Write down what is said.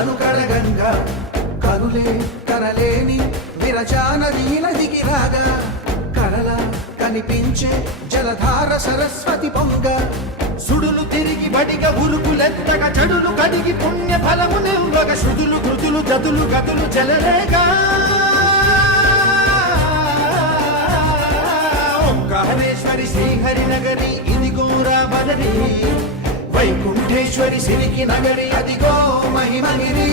కనుకడగంగా కనులే కనలేని విరచానదీల దిగిరాగా కలలా కనిపించే జలధార సరస్వతి పొంగ సుడులు తిరిగి బడిగా ఉరుకులెత్తగా చెడులు కడిగి పుణ్య ఫలము నివ్వగా శృతులు కృతులు జతులు గతులు జలరేగా ఓంకారేశ్వరి శ్రీహరి నగరి ఇదిగోరా బదరి వైకుంఠేశ్వరి సిరికి నగరి అదిగో మహిమగిరి